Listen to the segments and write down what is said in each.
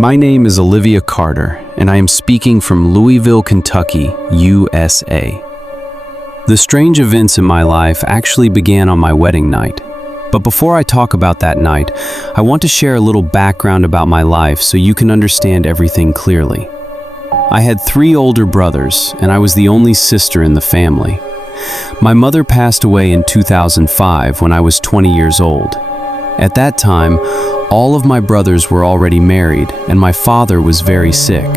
My name is Olivia Carter, and I am speaking from Louisville, Kentucky, USA. The strange events in my life actually began on my wedding night. But before I talk about that night, I want to share a little background about my life so you can understand everything clearly. I had 3 older brothers, and I was the only sister in the family. My mother passed away in 2005 when I was 20 years old. At that time, all of my brothers were already married, and my father was very sick.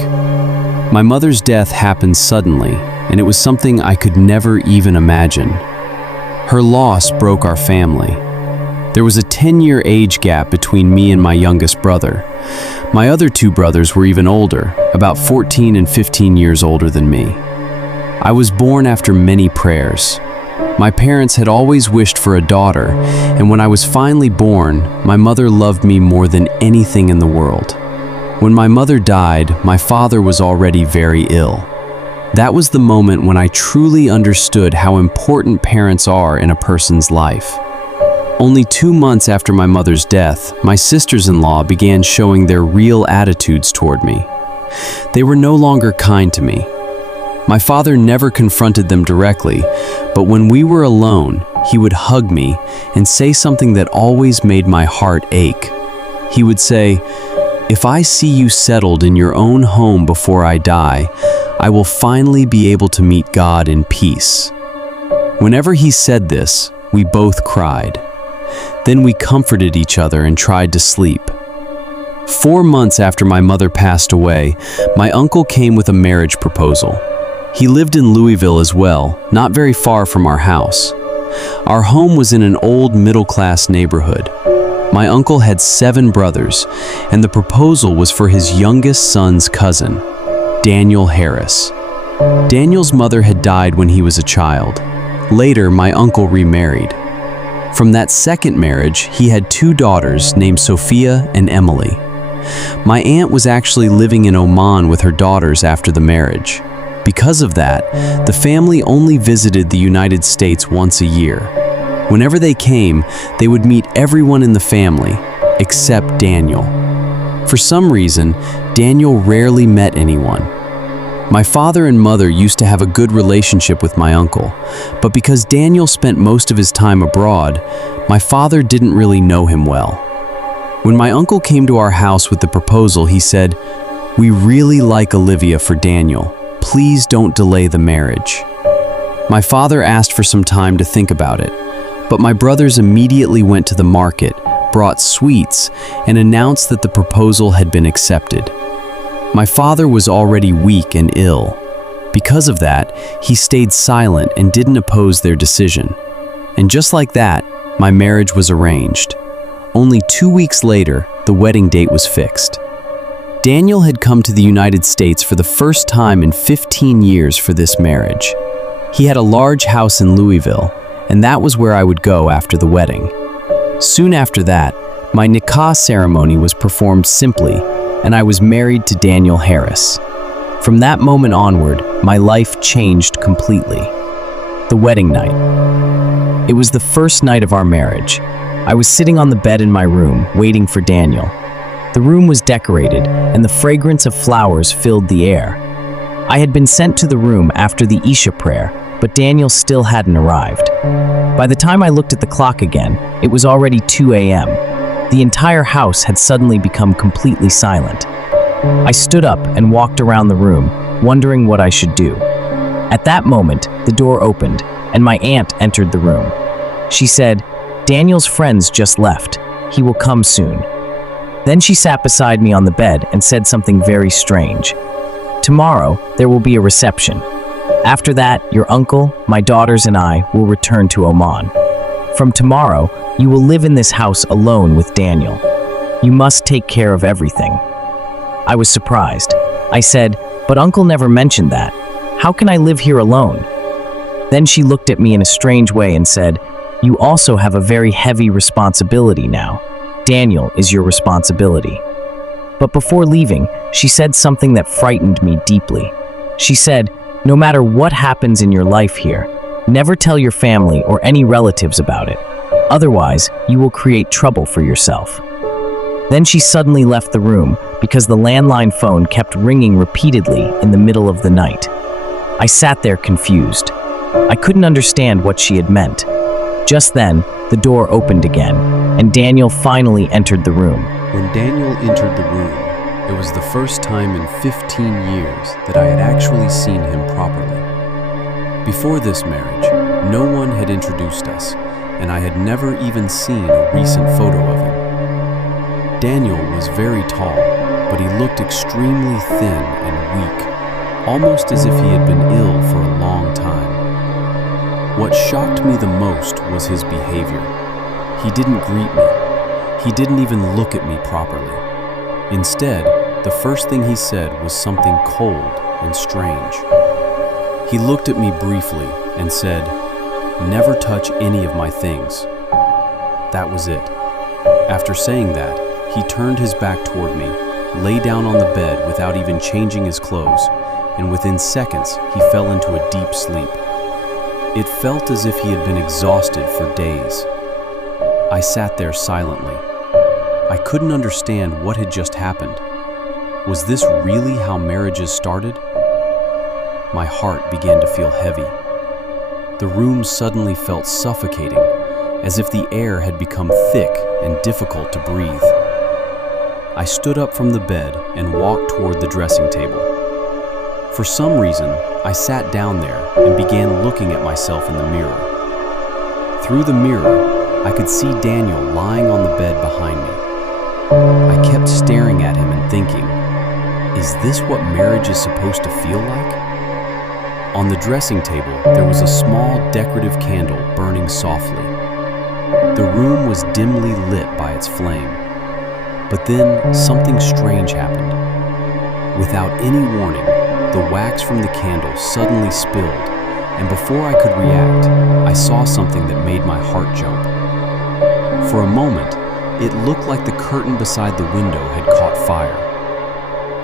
My mother's death happened suddenly, and it was something I could never even imagine. Her loss broke our family. There was a 10-year age gap between me and my youngest brother. My other 2 brothers were even older, about 14 and 15 years older than me. I was born after many prayers. My parents had always wished for a daughter, and when I was finally born, my mother loved me more than anything in the world. When my mother died, my father was already very ill. That was the moment when I truly understood how important parents are in a person's life. Only 2 months after my mother's death, my sisters-in-law began showing their real attitudes toward me. They were no longer kind to me. My father never confronted them directly, but when we were alone, he would hug me and say something that always made my heart ache. He would say, "If I see you settled in your own home before I die, I will finally be able to meet God in peace." Whenever he said this, we both cried. Then we comforted each other and tried to sleep. 4 months after my mother passed away, my uncle came with a marriage proposal. He lived in Louisville as well, not very far from our house. Our home was in an old middle-class neighborhood. My uncle had 7 brothers, and the proposal was for his youngest son's cousin, Daniel Harris. Daniel's mother had died when he was a child. Later, my uncle remarried. From that second marriage, he had 2 daughters named Sophia and Emily. My aunt was actually living in Oman with her daughters after the marriage. Because of that, the family only visited the United States once a year. Whenever they came, they would meet everyone in the family, except Daniel. For some reason, Daniel rarely met anyone. My father and mother used to have a good relationship with my uncle, but because Daniel spent most of his time abroad, my father didn't really know him well. When my uncle came to our house with the proposal, he said, "We really like Olivia for Daniel. Please don't delay the marriage." My father asked for some time to think about it, but my brothers immediately went to the market, brought sweets, and announced that the proposal had been accepted. My father was already weak and ill. Because of that, he stayed silent and didn't oppose their decision. And just like that, my marriage was arranged. Only 2 weeks later, the wedding date was fixed. Daniel had come to the United States for the first time in 15 years for this marriage. He had a large house in Louisville, and that was where I would go after the wedding. Soon after that, my nikah ceremony was performed simply, and I was married to Daniel Harris. From that moment onward, my life changed completely. The wedding night. It was the first night of our marriage. I was sitting on the bed in my room, waiting for Daniel. The room was decorated, and the fragrance of flowers filled the air. I had been sent to the room after the Isha prayer, but Daniel still hadn't arrived. By the time I looked at the clock again, it was already 2 a.m. The entire house had suddenly become completely silent. I stood up and walked around the room, wondering what I should do. At that moment, the door opened, and my aunt entered the room. She said, "Daniel's friends just left. He will come soon." Then she sat beside me on the bed and said something very strange. "Tomorrow, there will be a reception. After that, your uncle, my daughters, and I will return to Oman. From tomorrow, you will live in this house alone with Daniel. You must take care of everything." I was surprised. I said, "But Uncle never mentioned that. How can I live here alone?" Then she looked at me in a strange way and said, "You also have a very heavy responsibility now. Daniel is your responsibility." But before leaving, she said something that frightened me deeply. She said, "No matter what happens in your life here, never tell your family or any relatives about it. Otherwise, you will create trouble for yourself." Then she suddenly left the room because the landline phone kept ringing repeatedly in the middle of the night. I sat there confused. I couldn't understand what she had meant. Just then, the door opened again, and Daniel finally entered the room. When Daniel entered the room, it was the first time in 15 years that I had actually seen him properly. Before this marriage, no one had introduced us, and I had never even seen a recent photo of him. Daniel was very tall, but he looked extremely thin and weak, almost as if he had been ill for a long time. What shocked me the most was his behavior. He didn't greet me. He didn't even look at me properly. Instead, the first thing he said was something cold and strange. He looked at me briefly and said, "Never touch any of my things." That was it. After saying that, he turned his back toward me, lay down on the bed without even changing his clothes, and within seconds, he fell into a deep sleep. It felt as if he had been exhausted for days. I sat there silently. I couldn't understand what had just happened. Was this really how marriages started? My heart began to feel heavy. The room suddenly felt suffocating, as if the air had become thick and difficult to breathe. I stood up from the bed and walked toward the dressing table. For some reason, I sat down there and began looking at myself in the mirror. Through the mirror, I could see Daniel lying on the bed behind me. I kept staring at him and thinking, is this what marriage is supposed to feel like? On the dressing table, there was a small decorative candle burning softly. The room was dimly lit by its flame. But then something strange happened. Without any warning, the wax from the candle suddenly spilled, and before I could react, I saw something that made my heart jump. For a moment, it looked like the curtain beside the window had caught fire.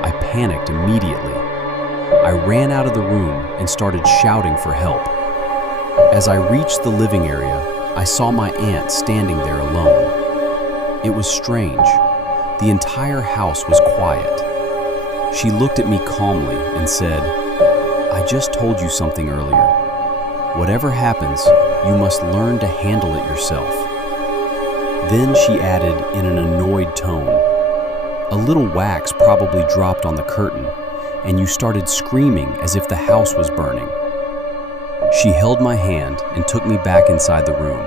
I panicked immediately. I ran out of the room and started shouting for help. As I reached the living area, I saw my aunt standing there alone. It was strange. The entire house was quiet. She looked at me calmly and said, "I just told you something earlier. Whatever happens, you must learn to handle it yourself." Then she added in an annoyed tone, "A little wax probably dropped on the curtain, and you started screaming as if the house was burning." She held my hand and took me back inside the room.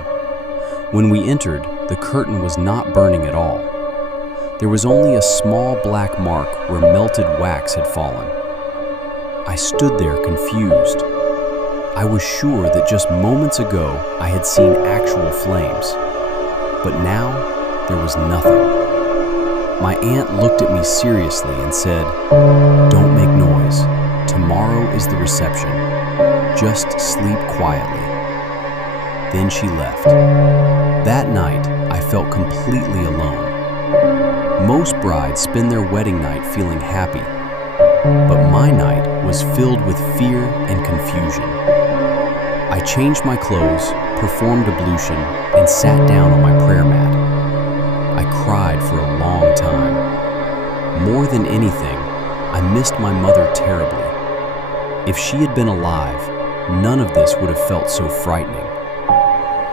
When we entered, the curtain was not burning at all. There was only a small black mark where melted wax had fallen. I stood there confused. I was sure that just moments ago I had seen actual flames, but now there was nothing. My aunt looked at me seriously and said, "Don't make noise. Tomorrow is the reception. Just sleep quietly." Then she left. That night, I felt completely alone. Most brides spend their wedding night feeling happy, but my night was filled with fear and confusion. I changed my clothes, performed ablution, and sat down on my prayer mat. I cried for a long time. More than anything, I missed my mother terribly. If she had been alive, none of this would have felt so frightening.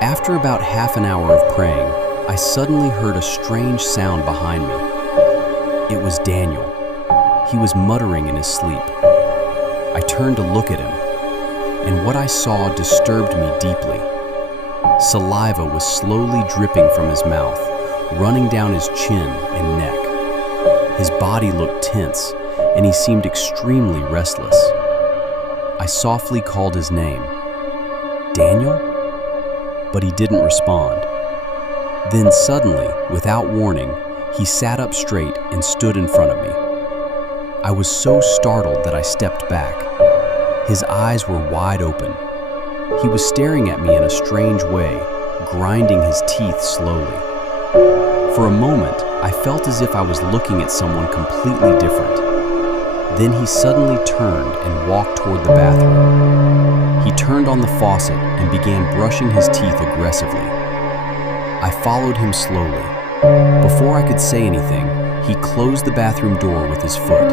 After about half an hour of praying, I suddenly heard a strange sound behind me. It was Daniel. He was muttering in his sleep. I turned to look at him, and what I saw disturbed me deeply. Saliva was slowly dripping from his mouth, running down his chin and neck. His body looked tense, and he seemed extremely restless. I softly called his name, "Daniel?" But he didn't respond. Then suddenly, without warning, he sat up straight and stood in front of me. I was so startled that I stepped back. His eyes were wide open. He was staring at me in a strange way, grinding his teeth slowly. For a moment, I felt as if I was looking at someone completely different. Then he suddenly turned and walked toward the bathroom. He turned on the faucet and began brushing his teeth aggressively. I followed him slowly. Before I could say anything, he closed the bathroom door with his foot.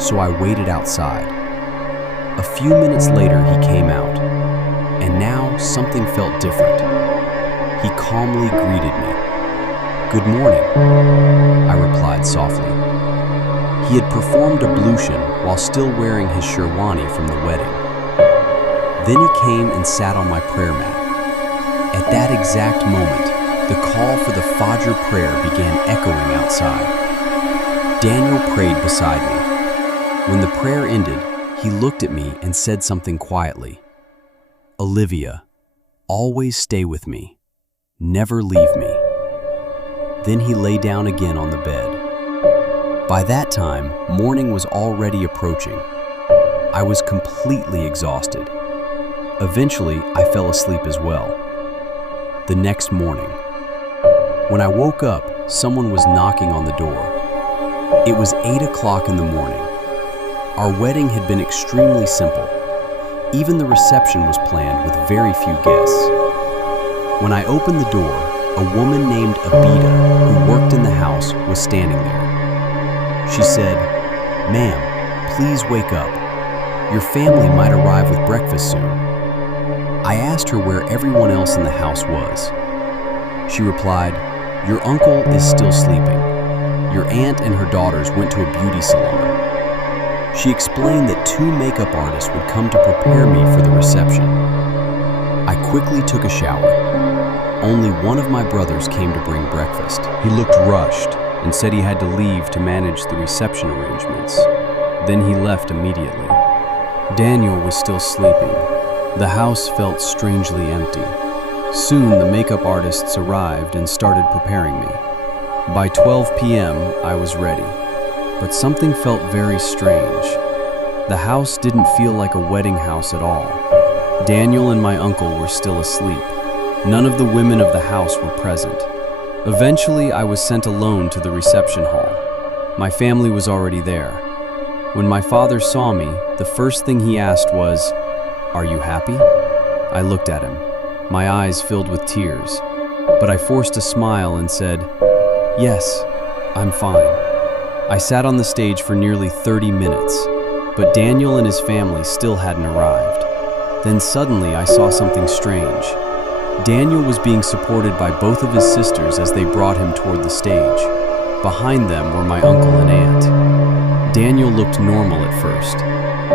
So I waited outside. A few minutes later, he came out, and now something felt different. He calmly greeted me. "Good morning," I replied softly. He had performed ablution while still wearing his sherwani from the wedding. Then he came and sat on my prayer mat. At that exact moment, the call for the Fajr prayer began echoing outside. Daniel prayed beside me. When the prayer ended, he looked at me and said something quietly. "Olivia, always stay with me. Never leave me." Then he lay down again on the bed. By that time, morning was already approaching. I was completely exhausted. Eventually, I fell asleep as well. The next morning, when I woke up, someone was knocking on the door. It was 8 o'clock in the morning. Our wedding had been extremely simple. Even the reception was planned with very few guests. When I opened the door, a woman named Abida, who worked in the house, was standing there. She said, "Ma'am, please wake up. Your family might arrive with breakfast soon." I asked her where everyone else in the house was. She replied, "Your uncle is still sleeping. Your aunt and her daughters went to a beauty salon." She explained that 2 makeup artists would come to prepare me for the reception. I quickly took a shower. Only one of my brothers came to bring breakfast. He looked rushed and said he had to leave to manage the reception arrangements. Then he left immediately. Daniel was still sleeping. The house felt strangely empty. Soon the makeup artists arrived and started preparing me. By 12 p.m., I was ready. But something felt very strange. The house didn't feel like a wedding house at all. Daniel and my uncle were still asleep. None of the women of the house were present. Eventually, I was sent alone to the reception hall. My family was already there. When my father saw me, the first thing he asked was, "Are you happy?" I looked at him, my eyes filled with tears, but I forced a smile and said, "Yes, I'm fine." I sat on the stage for nearly 30 minutes, but Daniel and his family still hadn't arrived. Then suddenly I saw something strange. Daniel was being supported by both of his sisters as they brought him toward the stage. Behind them were my uncle and aunt. Daniel looked normal at first,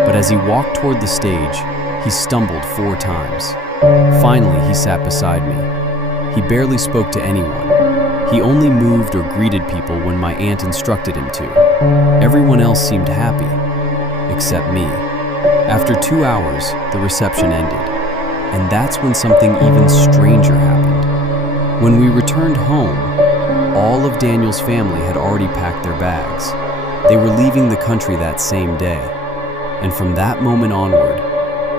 but as he walked toward the stage, he stumbled 4 times. Finally, he sat beside me. He barely spoke to anyone. He only moved or greeted people when my aunt instructed him to. Everyone else seemed happy, except me. After 2 hours, the reception ended, and that's when something even stranger happened. When we returned home, all of Daniel's family had already packed their bags. They were leaving the country that same day, and from that moment onward,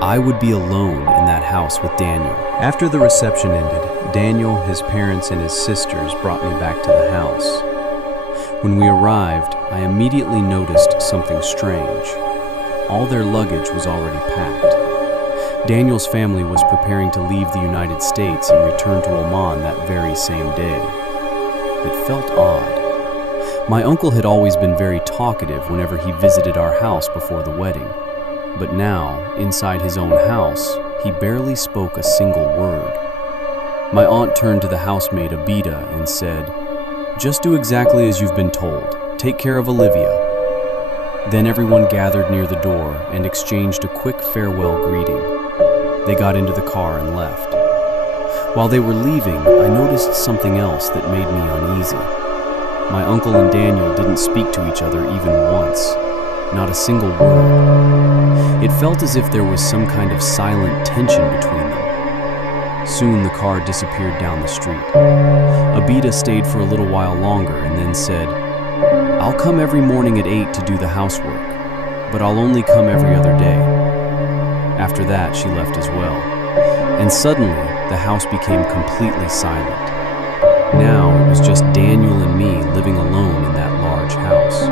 I would be alone in that house with Daniel. After the reception ended, Daniel, his parents, and his sisters brought me back to the house. When we arrived, I immediately noticed something strange. All their luggage was already packed. Daniel's family was preparing to leave the United States and return to Oman that very same day. It felt odd. My uncle had always been very talkative whenever he visited our house before the wedding. But now, inside his own house, he barely spoke a single word. My aunt turned to the housemaid Abida and said, "Just do exactly as you've been told. Take care of Olivia." Then everyone gathered near the door and exchanged a quick farewell greeting. They got into the car and left. While they were leaving, I noticed something else that made me uneasy. My uncle and Daniel didn't speak to each other even once, not a single word. It felt as if there was some kind of silent tension between them. Soon the car disappeared down the street. Abida stayed for a little while longer and then said, "I'll come every morning at 8 to do the housework, but I'll only come every other day." After that, she left as well. And suddenly, the house became completely silent. Now it was just Daniel and me living alone in that large house.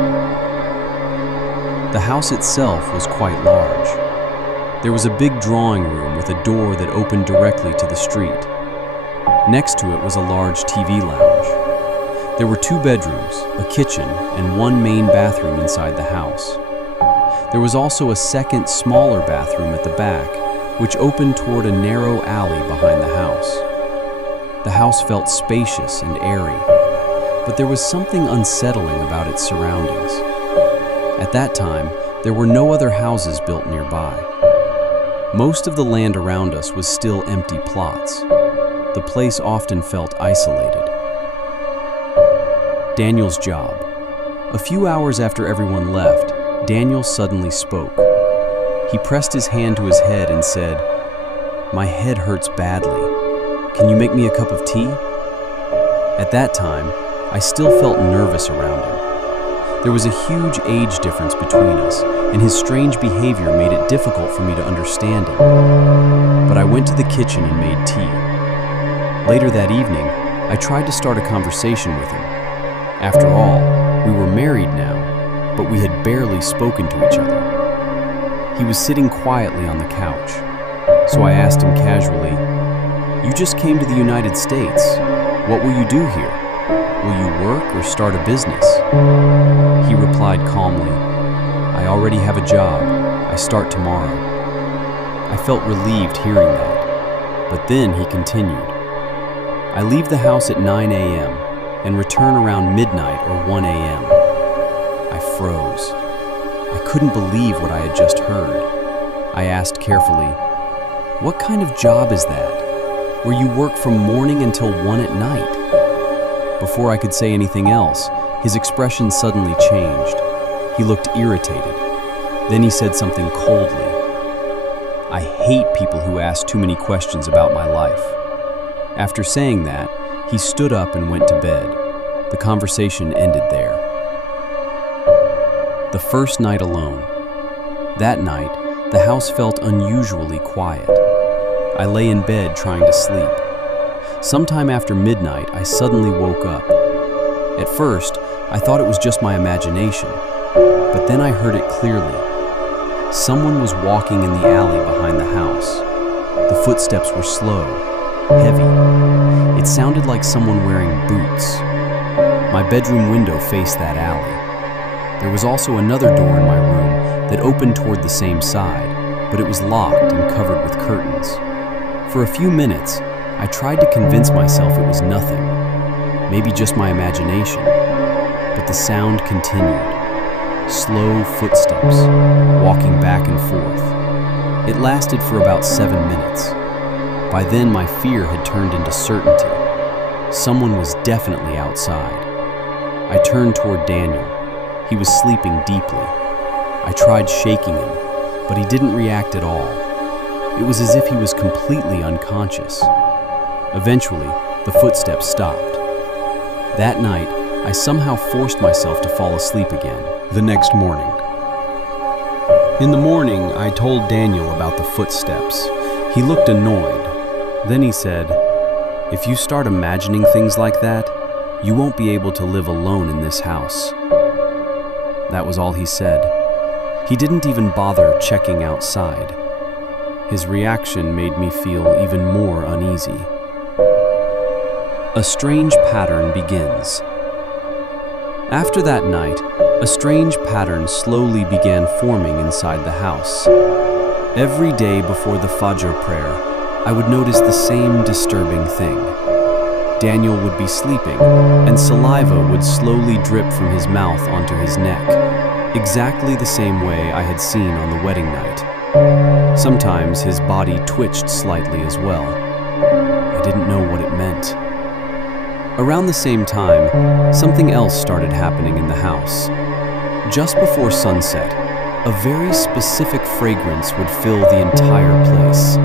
The house itself was quite large. There was a big drawing room with a door that opened directly to the street. Next to it was a large TV lounge. There were 2 bedrooms, a kitchen, and 1 main bathroom inside the house. There was also a second, smaller bathroom at the back, which opened toward a narrow alley behind the house. The house felt spacious and airy, but there was something unsettling about its surroundings. At that time, there were no other houses built nearby. Most of the land around us was still empty plots. The place often felt isolated. Daniel's job. A few hours after everyone left, Daniel suddenly spoke. He pressed his hand to his head and said, "My head hurts badly. Can you make me a cup of tea?" At that time, I still felt nervous around him. There was a huge age difference between us, and his strange behavior made it difficult for me to understand him. But I went to the kitchen and made tea. Later that evening, I tried to start a conversation with him. After all, we were married now, but we had barely spoken to each other. He was sitting quietly on the couch, so I asked him casually, "You just came to the United States. What will you do here? Will you work or start a business?" He replied calmly, "I already have a job. I start tomorrow." I felt relieved hearing that, but then he continued, "I leave the house at 9 a.m. and return around midnight or 1 a.m. I froze. I couldn't believe what I had just heard. I asked carefully, "What kind of job is that, where you work from morning until 1 at night?" Before I could say anything else, his expression suddenly changed. He looked irritated. Then he said something coldly. "I hate people who ask too many questions about my life." After saying that, he stood up and went to bed. The conversation ended there. The first night alone. That night, the house felt unusually quiet. I lay in bed trying to sleep. Sometime after midnight, I suddenly woke up. At first, I thought it was just my imagination, but then I heard it clearly. Someone was walking in the alley behind the house. The footsteps were slow, heavy. It sounded like someone wearing boots. My bedroom window faced that alley. There was also another door in my room that opened toward the same side, but it was locked and covered with curtains. For a few minutes, I tried to convince myself it was nothing, maybe just my imagination, but the sound continued. Slow footsteps, walking back and forth. It lasted for about 7 minutes. By then, my fear had turned into certainty. Someone was definitely outside. I turned toward Daniel. He was sleeping deeply. I tried shaking him, but he didn't react at all. It was as if he was completely unconscious. Eventually, the footsteps stopped. That night, I somehow forced myself to fall asleep again. The next morning. In the morning, I told Daniel about the footsteps. He looked annoyed. Then he said, "If you start imagining things like that, you won't be able to live alone in this house." That was all he said. He didn't even bother checking outside. His reaction made me feel even more uneasy. A strange pattern begins. After that night, a strange pattern slowly began forming inside the house. Every day before the Fajr prayer, I would notice the same disturbing thing. Daniel would be sleeping, and saliva would slowly drip from his mouth onto his neck, exactly the same way I had seen on the wedding night. Sometimes his body twitched slightly as well. I didn't know what it meant. Around the same time, something else started happening in the house. Just before sunset, a very specific fragrance would fill the entire place.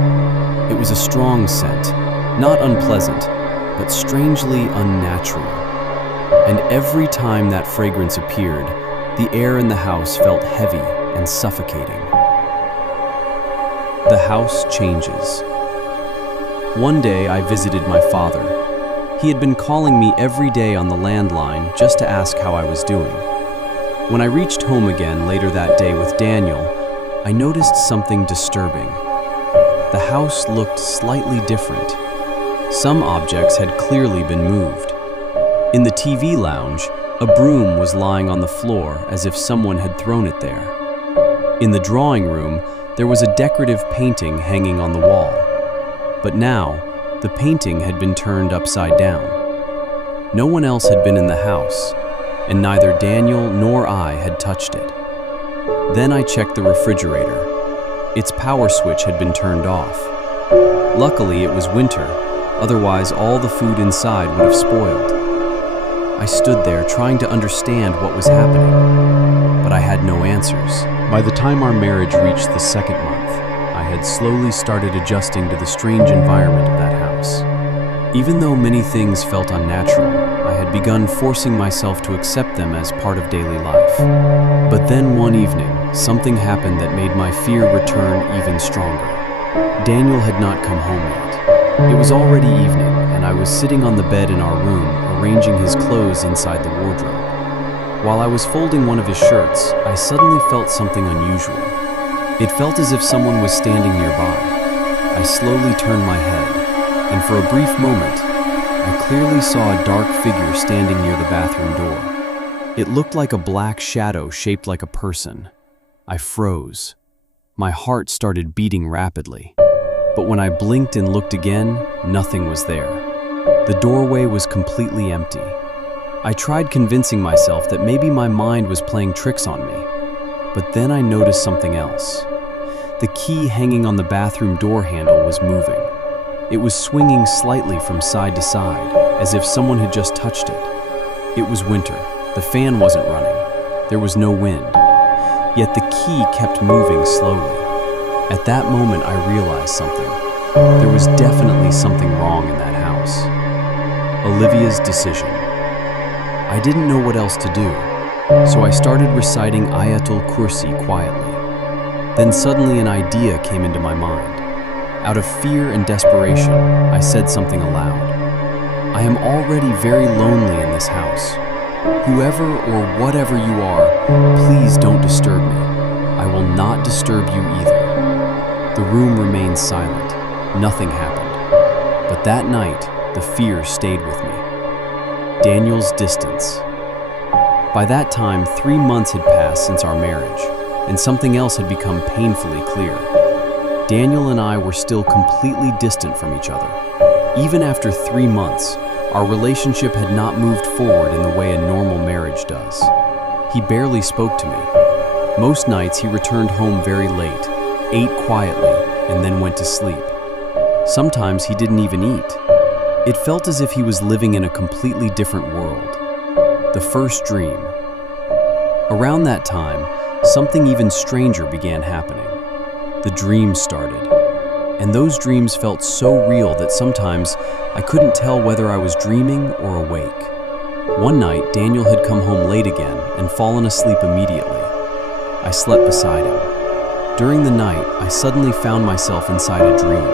It was a strong scent, not unpleasant, but strangely unnatural. And every time that fragrance appeared, the air in the house felt heavy and suffocating. The house changes. One day I visited my father. He had been calling me every day on the landline just to ask how I was doing. When I reached home again later that day with Daniel, I noticed something disturbing. The house looked slightly different. Some objects had clearly been moved. In the TV lounge, a broom was lying on the floor as if someone had thrown it there. In the drawing room, there was a decorative painting hanging on the wall. But now, the painting had been turned upside down. No one else had been in the house, and neither Daniel nor I had touched it. Then I checked the refrigerator. Its power switch had been turned off. Luckily, it was winter, otherwise all the food inside would have spoiled. I stood there trying to understand what was happening, but I had no answers. By the time our marriage reached the second month, I had slowly started adjusting to the strange environment of that house. Even though many things felt unnatural, I had begun forcing myself to accept them as part of daily life. But then one evening, something happened that made my fear return even stronger. Daniel had not come home yet. It was already evening, and I was sitting on the bed in our room, arranging his clothes inside the wardrobe. While I was folding one of his shirts, I suddenly felt something unusual. It felt as if someone was standing nearby. I slowly turned my head, and for a brief moment, I clearly saw a dark figure standing near the bathroom door. It looked like a black shadow shaped like a person. I froze. My heart started beating rapidly. But when I blinked and looked again, nothing was there. The doorway was completely empty. I tried convincing myself that maybe my mind was playing tricks on me. But then I noticed something else. The key hanging on the bathroom door handle was moving. It was swinging slightly from side to side, as if someone had just touched it. It was winter. The fan wasn't running. There was no wind. Yet the key kept moving slowly. At that moment, I realized something. There was definitely something wrong in that house. Olivia's decision. I didn't know what else to do, so I started reciting Ayatul Kursi quietly. Then suddenly an idea came into my mind. Out of fear and desperation, I said something aloud. I am already very lonely in this house. Whoever or whatever you are, please don't disturb me. I will not disturb you either. The room remained silent. Nothing happened. But that night, the fear stayed with me. Daniel's distance. By that time, 3 months had passed since our marriage, and something else had become painfully clear. Daniel and I were still completely distant from each other. Even after 3 months, our relationship had not moved forward in the way a normal marriage does. He barely spoke to me. Most nights he returned home very late, ate quietly, and then went to sleep. Sometimes he didn't even eat. It felt as if he was living in a completely different world. The first dream. Around that time, something even stranger began happening. The dreams started. And those dreams felt so real that sometimes I couldn't tell whether I was dreaming or awake. One night, Daniel had come home late again and fallen asleep immediately. I slept beside him. During the night, I suddenly found myself inside a dream.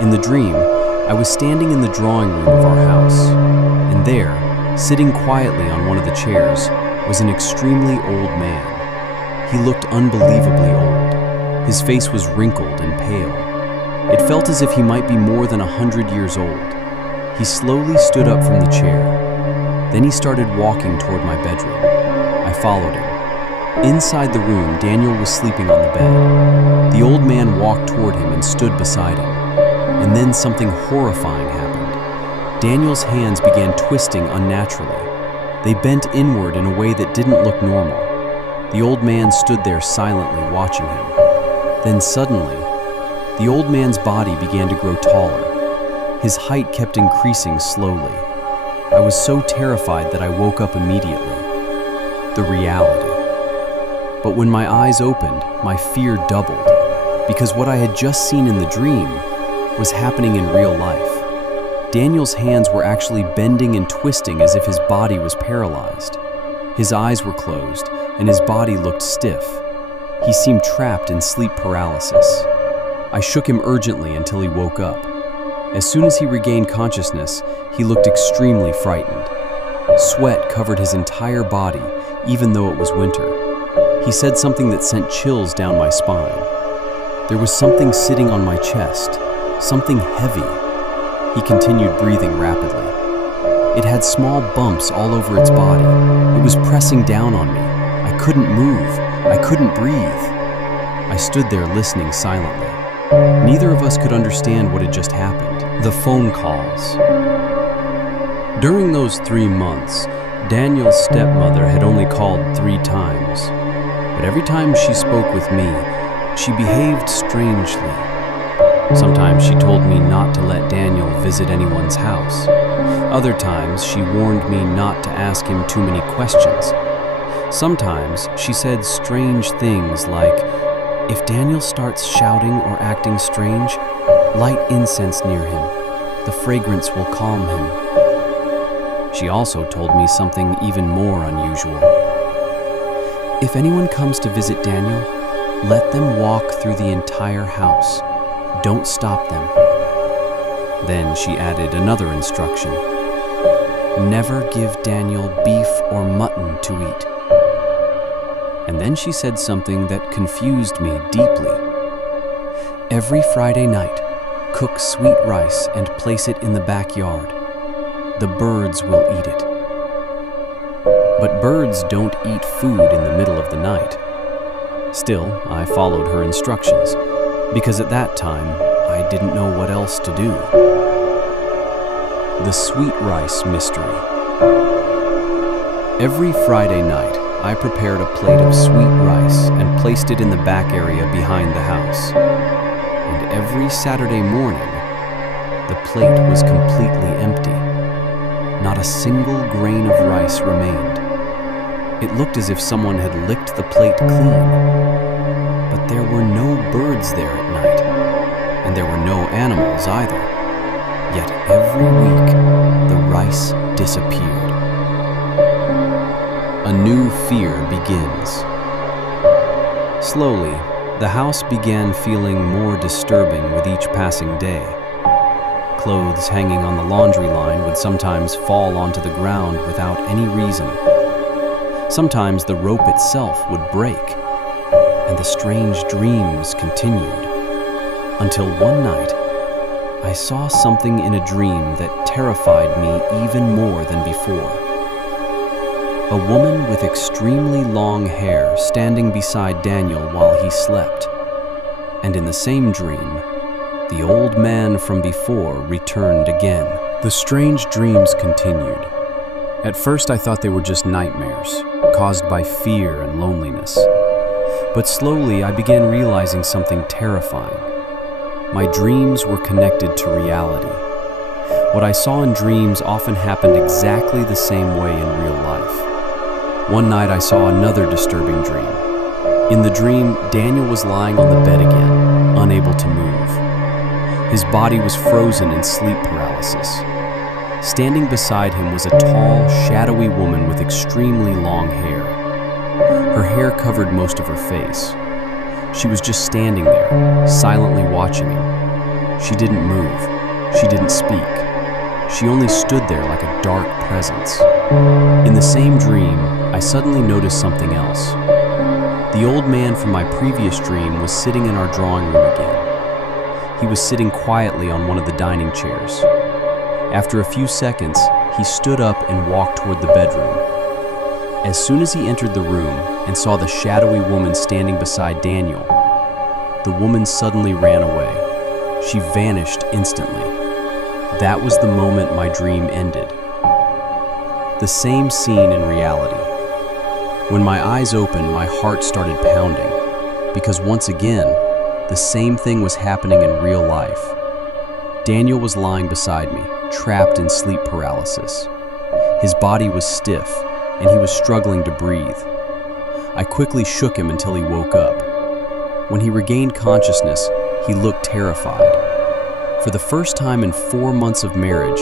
In the dream, I was standing in the drawing room of our house, and there, sitting quietly on one of the chairs, was an extremely old man. He looked unbelievably old. His face was wrinkled and pale. It felt as if he might be more than 100 years old. He slowly stood up from the chair. Then he started walking toward my bedroom. I followed him. Inside the room, Daniel was sleeping on the bed. The old man walked toward him and stood beside him. And then something horrifying happened. Daniel's hands began twisting unnaturally. They bent inward in a way that didn't look normal. The old man stood there silently watching him. Then suddenly, the old man's body began to grow taller. His height kept increasing slowly. I was so terrified that I woke up immediately. The reality. But when my eyes opened, my fear doubled, because what I had just seen in the dream was happening in real life. Daniel's hands were actually bending and twisting as if his body was paralyzed. His eyes were closed, and his body looked stiff. He seemed trapped in sleep paralysis. I shook him urgently until he woke up. As soon as he regained consciousness, he looked extremely frightened. Sweat covered his entire body, even though it was winter. He said something that sent chills down my spine. There was something sitting on my chest, something heavy. He continued breathing rapidly. It had small bumps all over its body. It was pressing down on me. I couldn't move. I couldn't breathe. I stood there listening silently. Neither of us could understand what had just happened. The phone calls. During those 3 months, Daniel's stepmother had only called 3 times. But every time she spoke with me, she behaved strangely. Sometimes she told me not to let Daniel visit anyone's house. Other times she warned me not to ask him too many questions. Sometimes she said strange things like, if Daniel starts shouting or acting strange, light incense near him. The fragrance will calm him. She also told me something even more unusual. If anyone comes to visit Daniel, let them walk through the entire house. Don't stop them. Then she added another instruction. Never give Daniel beef or mutton to eat. And then she said something that confused me deeply. Every Friday night, cook sweet rice and place it in the backyard. The birds will eat it. But birds don't eat food in the middle of the night. Still, I followed her instructions, because at that time, I didn't know what else to do. The sweet rice mystery. Every Friday night, I prepared a plate of sweet rice and placed it in the back area behind the house. And every Saturday morning, the plate was completely empty. Not a single grain of rice remained. It looked as if someone had licked the plate clean. But there were no birds there at night, and there were no animals either. Yet every week, the rice disappeared. A new fear begins. Slowly, the house began feeling more disturbing with each passing day. Clothes hanging on the laundry line would sometimes fall onto the ground without any reason. Sometimes the rope itself would break, and the strange dreams continued. Until one night, I saw something in a dream that terrified me even more than before. A woman with extremely long hair standing beside Daniel while he slept. And in the same dream, the old man from before returned again. The strange dreams continued. At first I thought they were just nightmares, caused by fear and loneliness. But slowly I began realizing something terrifying. My dreams were connected to reality. What I saw in dreams often happened exactly the same way in real life. One night I saw another disturbing dream. In the dream, Daniel was lying on the bed again, unable to move. His body was frozen in sleep paralysis. Standing beside him was a tall, shadowy woman with extremely long hair. Her hair covered most of her face. She was just standing there, silently watching him. She didn't move. She didn't speak. She only stood there like a dark presence. In the same dream, I suddenly noticed something else. The old man from my previous dream was sitting in our drawing room again. He was sitting quietly on one of the dining chairs. After a few seconds, he stood up and walked toward the bedroom. As soon as he entered the room and saw the shadowy woman standing beside Daniel, the woman suddenly ran away. She vanished instantly. That was the moment my dream ended. The same scene in reality. When my eyes opened, my heart started pounding, because once again, the same thing was happening in real life. Daniel was lying beside me, trapped in sleep paralysis. His body was stiff, and he was struggling to breathe. I quickly shook him until he woke up. When he regained consciousness, he looked terrified. For the first time in 4 months of marriage,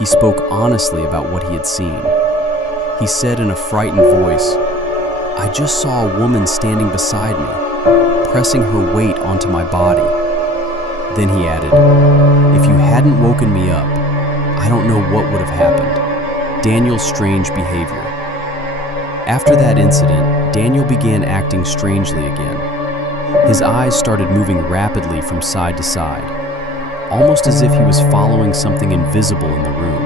he spoke honestly about what he had seen. He said in a frightened voice, "I just saw a woman standing beside me, pressing her weight onto my body." Then he added, "If you hadn't woken me up, I don't know what would have happened." Daniel's strange behavior. After that incident, Daniel began acting strangely again. His eyes started moving rapidly from side to side, almost as if he was following something invisible in the room.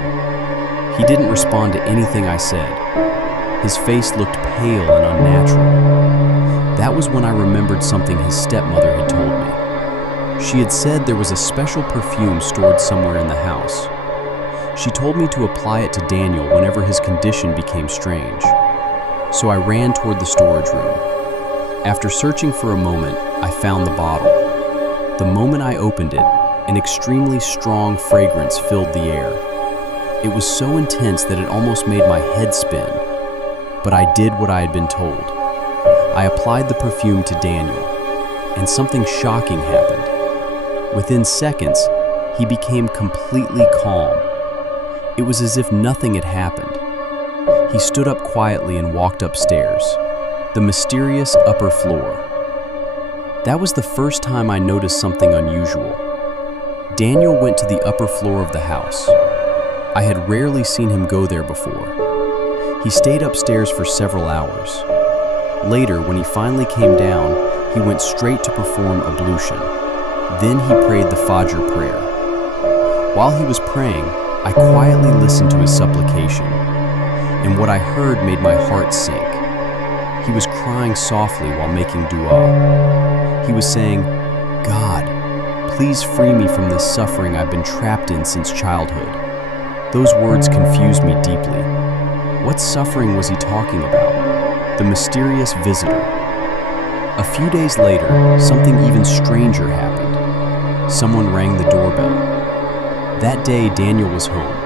He didn't respond to anything I said. His face looked pale and unnatural. That was when I remembered something his stepmother had told me. She had said there was a special perfume stored somewhere in the house. She told me to apply it to Daniel whenever his condition became strange. So I ran toward the storage room. After searching for a moment, I found the bottle. The moment I opened it, an extremely strong fragrance filled the air. It was so intense that it almost made my head spin. But I did what I had been told. I applied the perfume to Daniel, and something shocking happened. Within seconds, he became completely calm. It was as if nothing had happened. He stood up quietly and walked upstairs, the mysterious upper floor. That was the first time I noticed something unusual. Daniel went to the upper floor of the house. I had rarely seen him go there before. He stayed upstairs for several hours. Later, when he finally came down, he went straight to perform ablution. Then he prayed the Fajr prayer. While he was praying, I quietly listened to his supplication, and what I heard made my heart sink. He was crying softly while making dua. He was saying, "God, please free me from this suffering I've been trapped in since childhood." Those words confused me deeply. What suffering was he talking about? The mysterious visitor. A few days later, something even stranger happened. Someone rang the doorbell. That day, Daniel was home.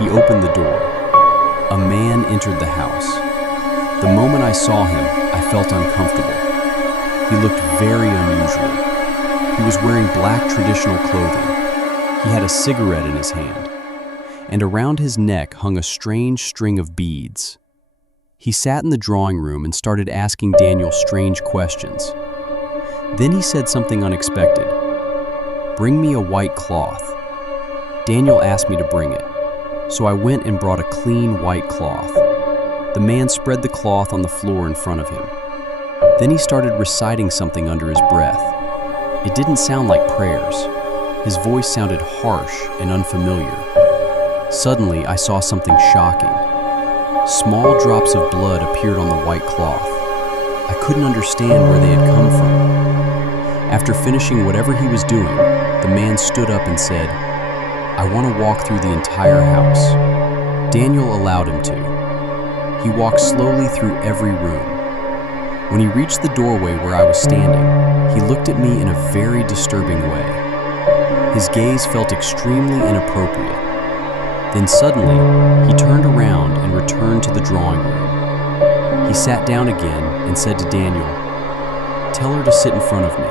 He opened the door. A man entered the house. The moment I saw him, I felt uncomfortable. He looked very unusual. He was wearing black traditional clothing. He had a cigarette in his hand, and around his neck hung a strange string of beads. He sat in the drawing room and started asking Daniel strange questions. Then he said something unexpected. "Bring me a white cloth." Daniel asked me to bring it, so I went and brought a clean white cloth. The man spread the cloth on the floor in front of him. Then he started reciting something under his breath. It didn't sound like prayers. His voice sounded harsh and unfamiliar. Suddenly, I saw something shocking. Small drops of blood appeared on the white cloth. I couldn't understand where they had come from. After finishing whatever he was doing, the man stood up and said, "I want to walk through the entire house." Daniel allowed him to. He walked slowly through every room. When he reached the doorway where I was standing, he looked at me in a very disturbing way. His gaze felt extremely inappropriate. Then suddenly, he turned around and returned to the drawing room. He sat down again and said to Daniel, "Tell her to sit in front of me.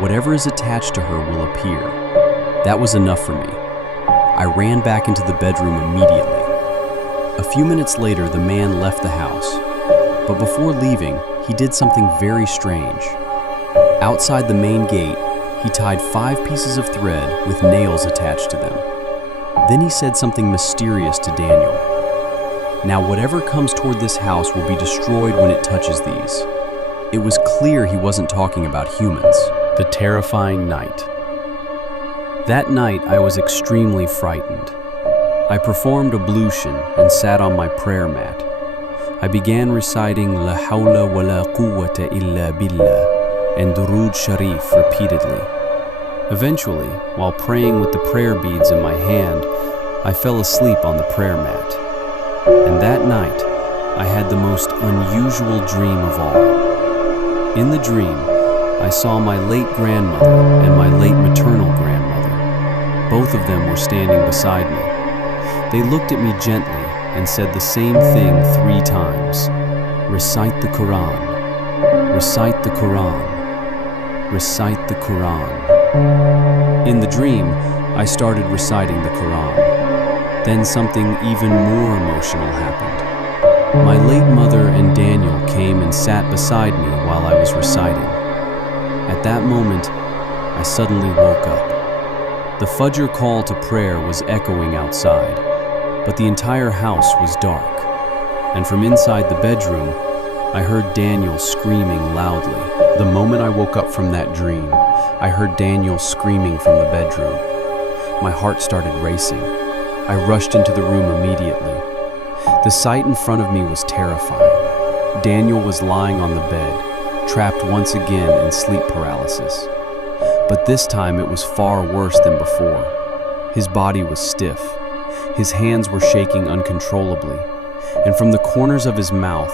Whatever is attached to her will appear." That was enough for me. I ran back into the bedroom immediately. A few minutes later, the man left the house. But before leaving, he did something very strange. Outside the main gate, he tied 5 pieces of thread with nails attached to them. Then he said something mysterious to Daniel. "Now whatever comes toward this house will be destroyed when it touches these." It was clear he wasn't talking about humans. The terrifying night. That night, I was extremely frightened. I performed ablution and sat on my prayer mat. I began reciting La hawla wa la quwwata illa billah and Durood Sharif repeatedly. Eventually, while praying with the prayer beads in my hand, I fell asleep on the prayer mat. And that night, I had the most unusual dream of all. In the dream, I saw my late grandmother and my late maternal grandmother. Both of them were standing beside me. They looked at me gently and said the same thing 3 times. "Recite the Quran. Recite the Quran. Recite the Quran." In the dream, I started reciting the Quran. Then something even more emotional happened. My late mother and Daniel came and sat beside me while I was reciting. At that moment, I suddenly woke up. The Fajr call to prayer was echoing outside, but the entire house was dark. And from inside the bedroom, I heard Daniel screaming loudly. The moment I woke up from that dream, I heard Daniel screaming from the bedroom. My heart started racing. I rushed into the room immediately. The sight in front of me was terrifying. Daniel was lying on the bed, trapped once again in sleep paralysis. But this time it was far worse than before. His body was stiff. His hands were shaking uncontrollably, and from the corners of his mouth,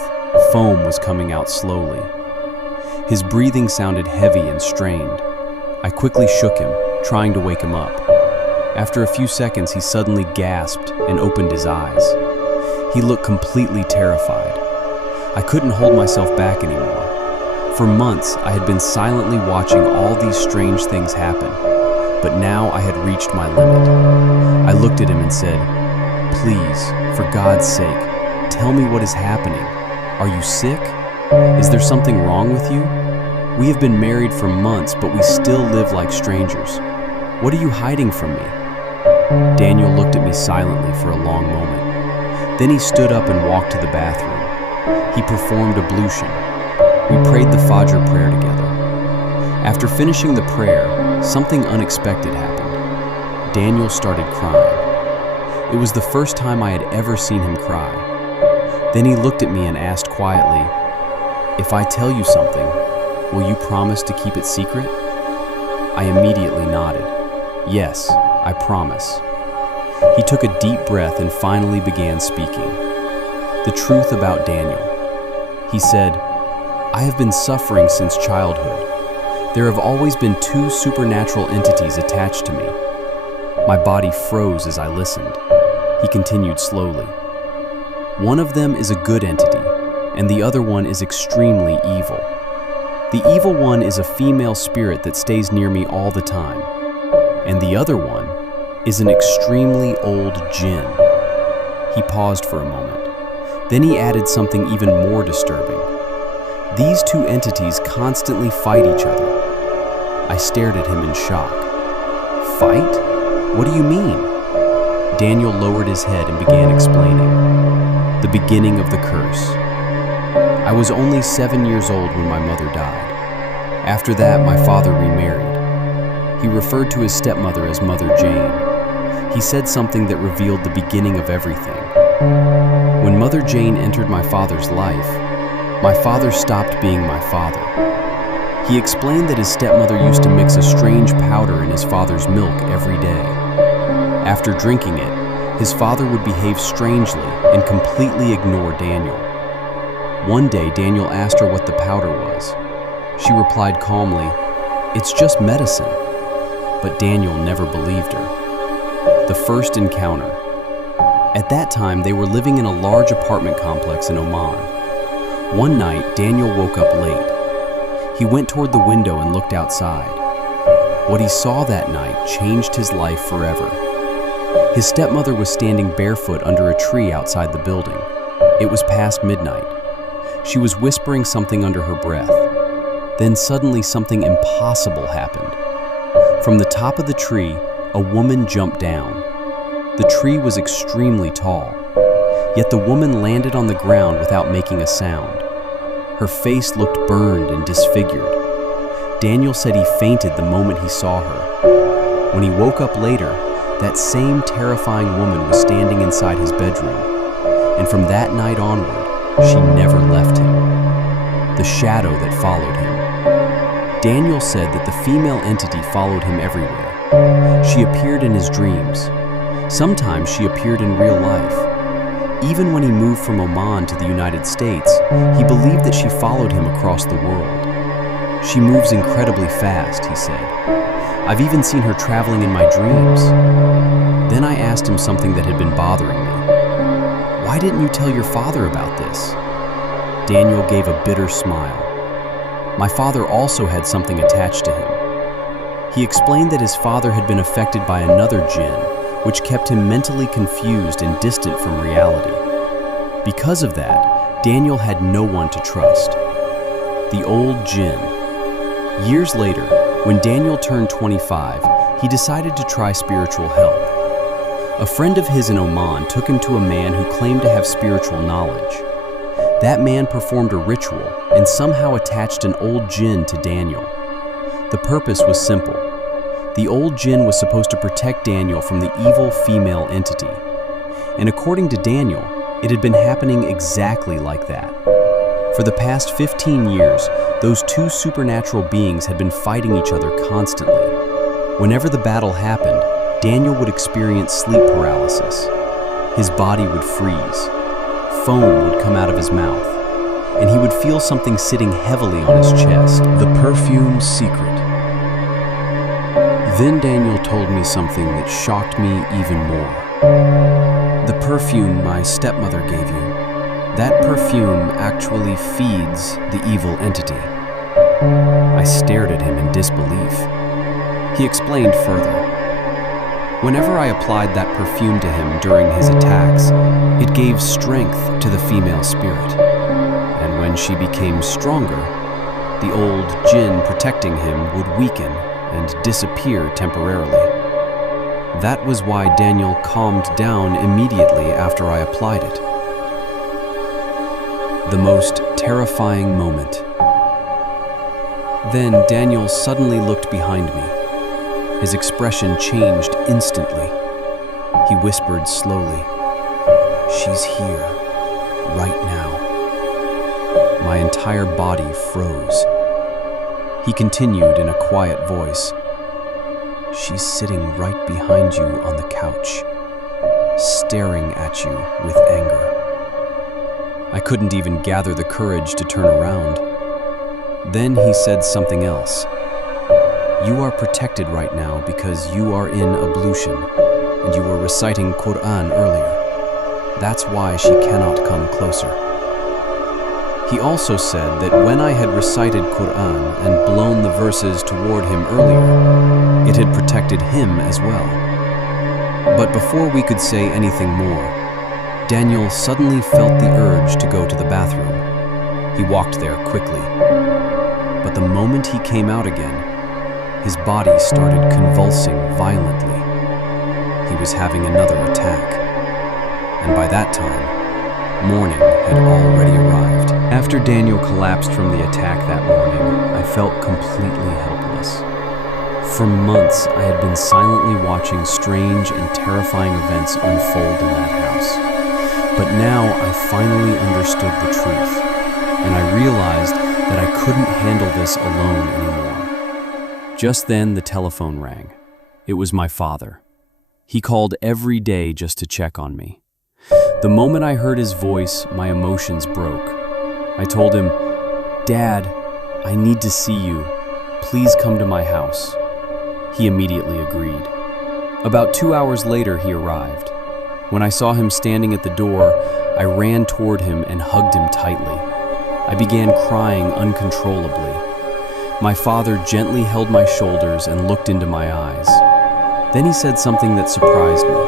foam was coming out slowly. His breathing sounded heavy and strained. I quickly shook him, trying to wake him up. After a few seconds, he suddenly gasped and opened his eyes. He looked completely terrified. I couldn't hold myself back anymore. For months, I had been silently watching all these strange things happen, but now I had reached my limit. I looked at him and said, "Please, for God's sake, tell me what is happening. Are you sick? Is there something wrong with you? We have been married for months, but we still live like strangers. What are you hiding from me?" Daniel looked at me silently for a long moment. Then he stood up and walked to the bathroom. He performed ablution. We prayed the Fajr prayer together. After finishing the prayer, something unexpected happened. Daniel started crying. It was the first time I had ever seen him cry. Then he looked at me and asked quietly, "If I tell you something, will you promise to keep it secret?" I immediately nodded. "Yes, I promise." He took a deep breath and finally began speaking. The truth about Daniel. He said, "I have been suffering since childhood. There have always been two supernatural entities attached to me." My body froze as I listened. He continued slowly. "One of them is a good entity, and the other one is extremely evil. The evil one is a female spirit that stays near me all the time, and the other one is an extremely old jinn." He paused for a moment. Then he added something even more disturbing. "These two entities constantly fight each other." I stared at him in shock. "Fight? What do you mean?" Daniel lowered his head and began explaining. The beginning of the curse. I was only 7 years old when my mother died. After that, my father remarried. He referred to his stepmother as Mother Jane. He said something that revealed the beginning of everything. When Mother Jane entered my father's life, my father stopped being my father. He explained that his stepmother used to mix a strange powder in his father's milk every day. After drinking it, his father would behave strangely and completely ignore Daniel. One day, Daniel asked her what the powder was. She replied calmly, "It's just medicine." But Daniel never believed her. The first encounter. At that time, they were living in a large apartment complex in Oman. One night, Daniel woke up late. He went toward the window and looked outside. What he saw that night changed his life forever. His stepmother was standing barefoot under a tree outside the building. It was past midnight. She was whispering something under her breath. Then suddenly something impossible happened. From the top of the tree, a woman jumped down. The tree was extremely tall, yet the woman landed on the ground without making a sound. Her face looked burned and disfigured. Daniel said he fainted the moment he saw her. When he woke up later, that same terrifying woman was standing inside his bedroom, and from that night onward, she never left him. The shadow that followed him. Daniel said that the female entity followed him everywhere. She appeared in his dreams. Sometimes she appeared in real life. Even when he moved from Oman to the United States, he believed that she followed him across the world. "She moves incredibly fast," he said. "I've even seen her traveling in my dreams." Then I asked him something that had been bothering me. "Why didn't you tell your father about this?" Daniel gave a bitter smile. My father also had something attached to him. He explained that his father had been affected by another jinn, which kept him mentally confused and distant from reality. Because of that, Daniel had no one to trust. The old jinn. Years later, when Daniel turned 25, he decided to try spiritual help. A friend of his in Oman took him to a man who claimed to have spiritual knowledge. That man performed a ritual and somehow attached an old jinn to Daniel. The purpose was simple: The old jinn was supposed to protect Daniel from the evil female entity. And according to Daniel, it had been happening exactly like that. For the past 15 years, those two supernatural beings had been fighting each other constantly. Whenever the battle happened, Daniel would experience sleep paralysis. His body would freeze. Foam would come out of his mouth, and he would feel something sitting heavily on his chest. The perfume's secret. Then Daniel told me something that shocked me even more. The perfume my stepmother gave you, that perfume actually feeds the evil entity. I stared at him in disbelief. He explained further. Whenever I applied that perfume to him during his attacks, it gave strength to the female spirit. And when she became stronger, the old jinn protecting him would weaken and disappear temporarily. That was why Daniel calmed down immediately after I applied it. The most terrifying moment. Then Daniel suddenly looked behind me. His expression changed instantly. He whispered slowly, "She's here, right now." My entire body froze. He continued in a quiet voice, "She's sitting right behind you on the couch, staring at you with anger." I couldn't even gather the courage to turn around. Then he said something else. "You are protected right now because you are in ablution, and you were reciting Quran earlier. That's why she cannot come closer." He also said that when I had recited Quran and blown the verses toward him earlier, it had protected him as well. But before we could say anything more, Daniel suddenly felt the urge to go to the bathroom. He walked there quickly. But the moment he came out again, his body started convulsing violently. He was having another attack. And by that time, morning had already arrived. After Daniel collapsed from the attack that morning, I felt completely helpless. For months, I had been silently watching strange and terrifying events unfold in that house. But now I finally understood the truth, and I realized that I couldn't handle this alone anymore. Just then, the telephone rang. It was my father. He called every day just to check on me. The moment I heard his voice, my emotions broke. I told him, "Dad, I need to see you. Please come to my house." He immediately agreed. About 2 hours later, he arrived. When I saw him standing at the door, I ran toward him and hugged him tightly. I began crying uncontrollably. My father gently held my shoulders and looked into my eyes. Then he said something that surprised me.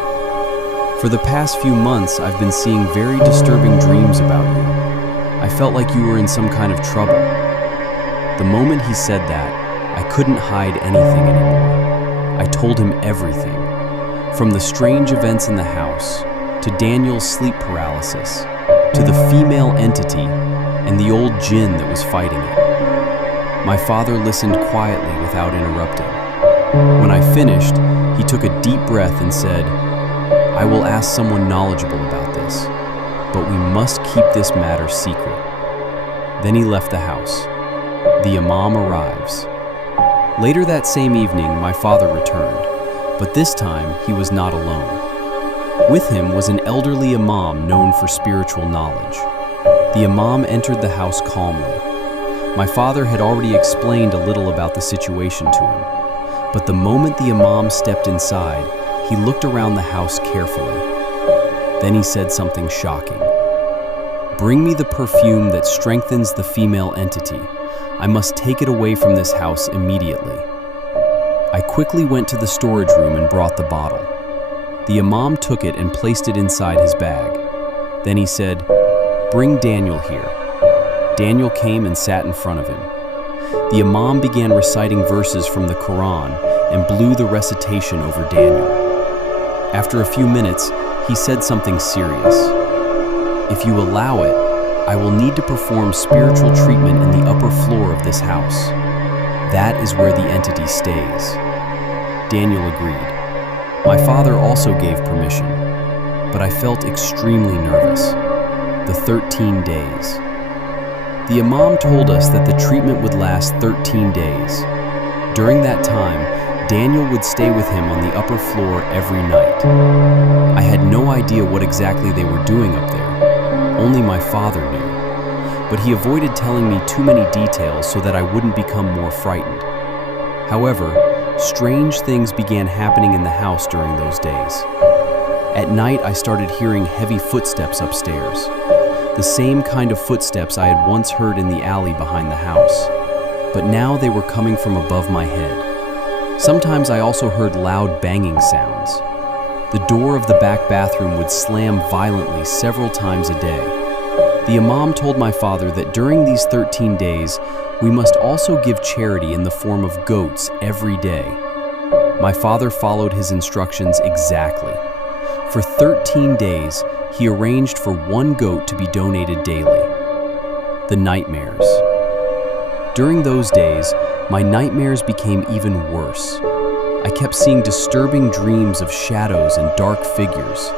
"For the past few months, I've been seeing very disturbing dreams about you. I felt like you were in some kind of trouble." The moment he said that, I couldn't hide anything anymore. I told him everything, from the strange events in the house, to Daniel's sleep paralysis, to the female entity and the old jinn that was fighting it. My father listened quietly without interrupting. When I finished, he took a deep breath and said, "I will ask someone knowledgeable about this, but we must keep this matter secret." Then he left the house. The imam arrives. Later that same evening, my father returned, but this time he was not alone. With him was an elderly imam known for spiritual knowledge. The imam entered the house calmly. My father had already explained a little about the situation to him, but the moment the imam stepped inside, he looked around the house carefully. Then he said something shocking. "Bring me the perfume that strengthens the female entity. I must take it away from this house immediately." I quickly went to the storage room and brought the bottle. The imam took it and placed it inside his bag. Then he said, "Bring Daniel here." Daniel came and sat in front of him. The imam began reciting verses from the Quran and blew the recitation over Daniel. After a few minutes, he said something serious. "If you allow it, I will need to perform spiritual treatment in the upper floor of this house. That is where the entity stays." Daniel agreed. My father also gave permission, but I felt extremely nervous. The 13 days. The imam told us that the treatment would last 13 days. During that time, Daniel would stay with him on the upper floor every night. I had no idea what exactly they were doing up there. Only my father knew. But he avoided telling me too many details so that I wouldn't become more frightened. However, strange things began happening in the house during those days. At night, I started hearing heavy footsteps upstairs. The same kind of footsteps I had once heard in the alley behind the house. But now they were coming from above my head. Sometimes I also heard loud banging sounds. The door of the back bathroom would slam violently several times a day. The imam told my father that during these 13 days, we must also give charity in the form of goats every day. My father followed his instructions exactly. For 13 days, he arranged for one goat to be donated daily. The nightmares. During those days, my nightmares became even worse. I kept seeing disturbing dreams of shadows and dark figures.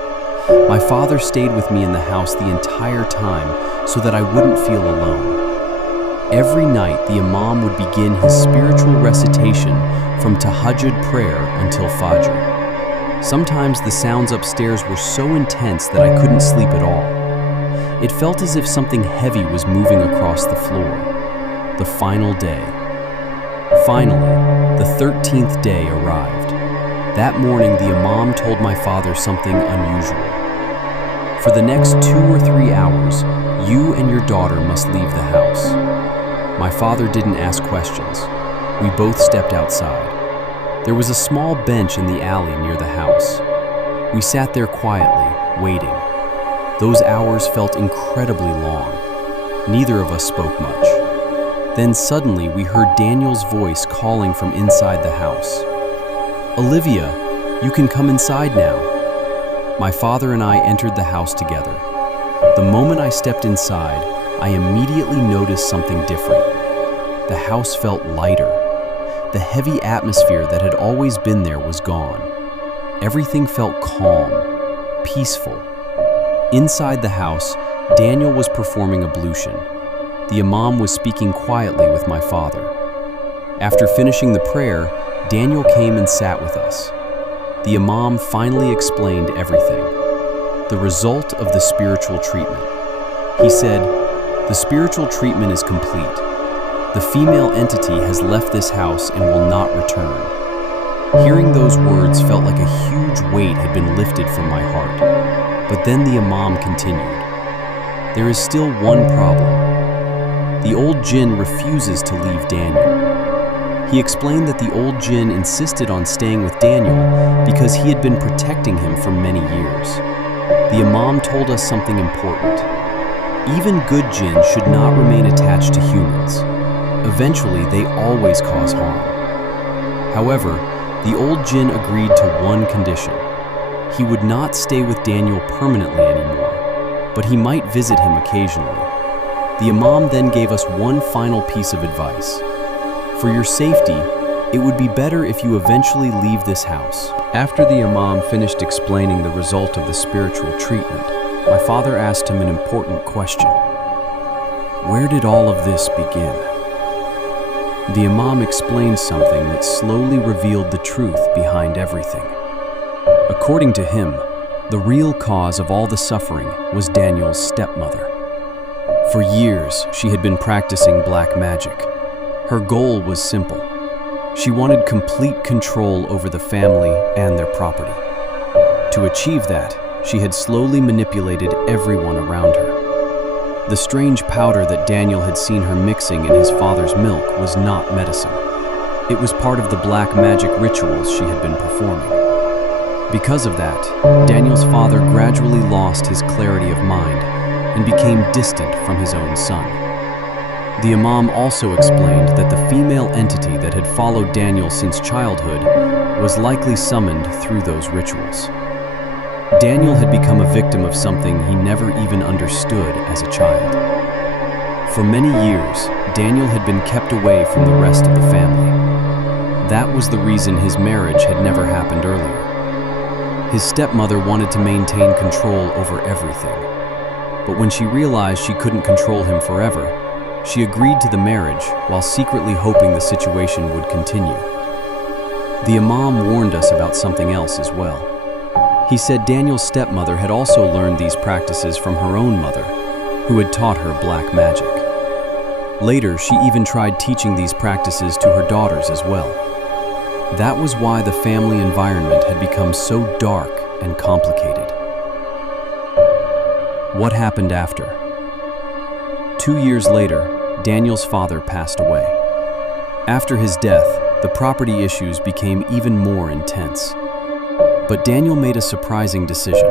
My father stayed with me in the house the entire time so that I wouldn't feel alone. Every night, the imam would begin his spiritual recitation from tahajjud prayer until fajr. Sometimes the sounds upstairs were so intense that I couldn't sleep at all. It felt as if something heavy was moving across the floor. The final day. Finally, the 13th day arrived. That morning, the imam told my father something unusual. For the next 2 or 3 hours, you and your daughter must leave the house. My father didn't ask questions. We both stepped outside. There was a small bench in the alley near the house. We sat there quietly, waiting. Those hours felt incredibly long. Neither of us spoke much. Then suddenly we heard Daniel's voice calling from inside the house. "Olivia, you can come inside now." My father and I entered the house together. The moment I stepped inside, I immediately noticed something different. The house felt lighter. The heavy atmosphere that had always been there was gone. Everything felt calm, peaceful. Inside the house, Daniel was performing ablution. The imam was speaking quietly with my father. After finishing the prayer, Daniel came and sat with us. The imam finally explained everything. The result of the spiritual treatment. He said, "The spiritual treatment is complete. The female entity has left this house and will not return." Hearing those words felt like a huge weight had been lifted from my heart. But then the imam continued. "There is still one problem. The old jinn refuses to leave Daniel." He explained that the old jinn insisted on staying with Daniel because he had been protecting him for many years. The imam told us something important. Even good jinn should not remain attached to humans. Eventually, they always cause harm. However, the old jinn agreed to one condition. He would not stay with Daniel permanently anymore, but he might visit him occasionally. The imam then gave us one final piece of advice. For your safety, it would be better if you eventually leave this house. After the imam finished explaining the result of the spiritual treatment, my father asked him an important question. Where did all of this begin? The imam explained something that slowly revealed the truth behind everything. According to him, the real cause of all the suffering was Daniel's stepmother. For years, she had been practicing black magic. Her goal was simple. She wanted complete control over the family and their property. To achieve that, she had slowly manipulated everyone around her. The strange powder that Daniel had seen her mixing in his father's milk was not medicine. It was part of the black magic rituals she had been performing. Because of that, Daniel's father gradually lost his clarity of mind and became distant from his own son. The imam also explained that the female entity that had followed Daniel since childhood was likely summoned through those rituals. Daniel had become a victim of something he never even understood as a child. For many years, Daniel had been kept away from the rest of the family. That was the reason his marriage had never happened earlier. His stepmother wanted to maintain control over everything. But when she realized she couldn't control him forever, she agreed to the marriage while secretly hoping the situation would continue. The imam warned us about something else as well. He said Daniel's stepmother had also learned these practices from her own mother, who had taught her black magic. Later, she even tried teaching these practices to her daughters as well. That was why the family environment had become so dark and complicated. What happened after? 2 years later, Daniel's father passed away. After his death, the property issues became even more intense. But Daniel made a surprising decision.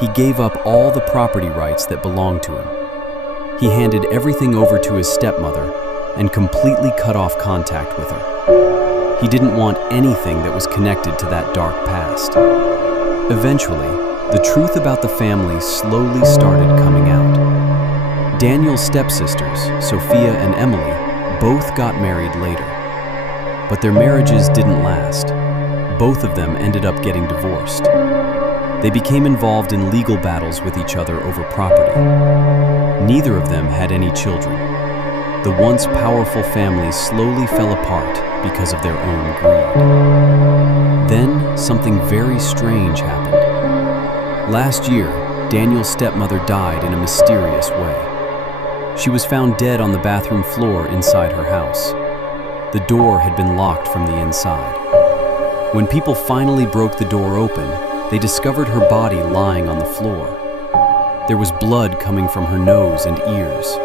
He gave up all the property rights that belonged to him. He handed everything over to his stepmother and completely cut off contact with her. He didn't want anything that was connected to that dark past. Eventually, the truth about the family slowly started coming out. Daniel's stepsisters, Sophia and Emily, both got married later. But their marriages didn't last. Both of them ended up getting divorced. They became involved in legal battles with each other over property. Neither of them had any children. The once powerful family slowly fell apart because of their own greed. Then, something very strange happened. Last year, Daniel's stepmother died in a mysterious way. She was found dead on the bathroom floor inside her house. The door had been locked from the inside. When people finally broke the door open, they discovered her body lying on the floor. There was blood coming from her nose and ears.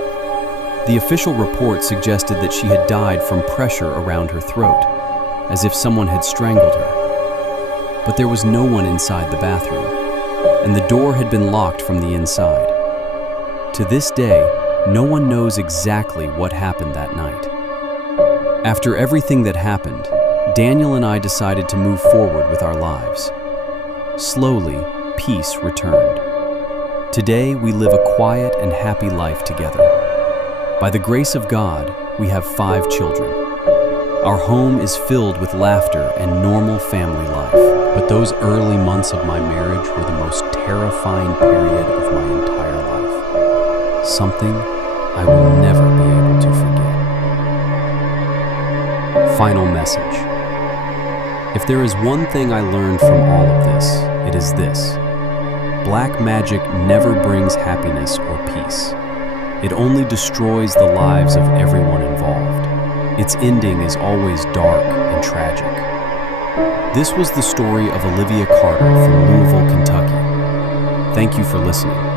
The official report suggested that she had died from pressure around her throat, as if someone had strangled her. But there was no one inside the bathroom, and the door had been locked from the inside. To this day, no one knows exactly what happened that night. After everything that happened, Daniel and I decided to move forward with our lives. Slowly, peace returned. Today, we live a quiet and happy life together. By the grace of God, we have 5 children. Our home is filled with laughter and normal family life. But those early months of my marriage were the most terrifying period of my entire life. Something I will never be able to forget. Final message. If there is one thing I learned from all of this, it is this. Black magic never brings happiness or peace. It only destroys the lives of everyone involved. Its ending is always dark and tragic. This was the story of Olivia Carter from Louisville, Kentucky. Thank you for listening.